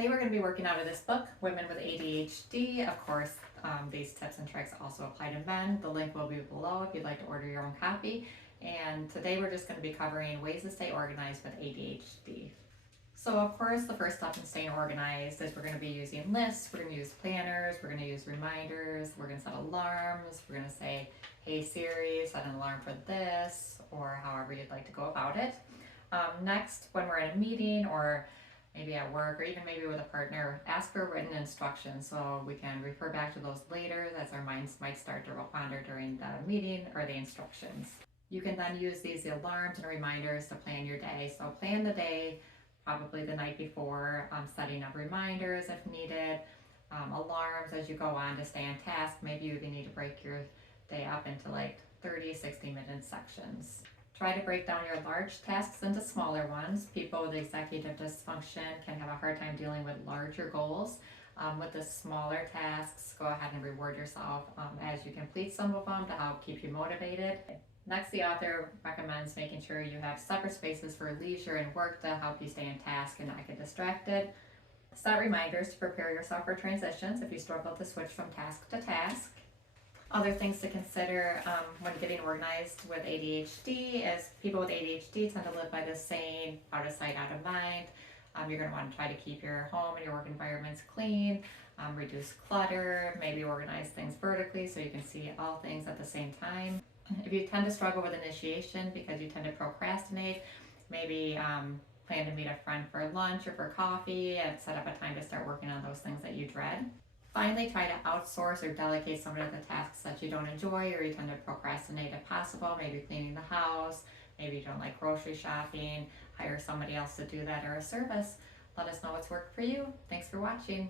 Today we're going to be working out of this book, Women with ADHD. Of course, these tips and tricks also apply to men. The link will be below if you'd like to order your own copy. And today we're just going to be covering ways to stay organized with ADHD. So of course, the first step in staying organized is we're going to be using lists, we're going to use planners, we're going to use reminders, we're going to set alarms, we're going to say, hey Siri, set an alarm for this, or however you'd like to go about it. Next, when we're in a meeting or maybe at work or even maybe with a partner, ask for written instructions so we can refer back to those later as our minds might start to wander during the meeting or the instructions. You can then use these alarms and reminders to plan your day. So plan the day probably the night before, setting up reminders if needed, alarms as you go on to stay on task. Maybe you even need to break your day up into like 30-60-minute sections. Try to break down your large tasks into smaller ones. People with executive dysfunction can have a hard time dealing with larger goals. With the smaller tasks, go ahead and reward yourself as you complete some of them to help keep you motivated. Next, the author recommends making sure you have separate spaces for leisure and work to help you stay on task and not get distracted. Set reminders to prepare yourself for transitions if you struggle to switch from task to task. Other things to consider when getting organized with ADHD is people with ADHD tend to live by the saying, out of sight, out of mind. You're going to want to try to keep your home and your work environments clean, reduce clutter, maybe organize things vertically so you can see all things at the same time. If you tend to struggle with initiation because you tend to procrastinate, maybe plan to meet a friend for lunch or for coffee and set up a time to start working on those things that you dread. Finally, try to outsource or delegate some of the tasks that you don't enjoy or you tend to procrastinate if possible, maybe cleaning the house, maybe you don't like grocery shopping, hire somebody else to do that or a service. Let us know what's worked for you. Thanks for watching.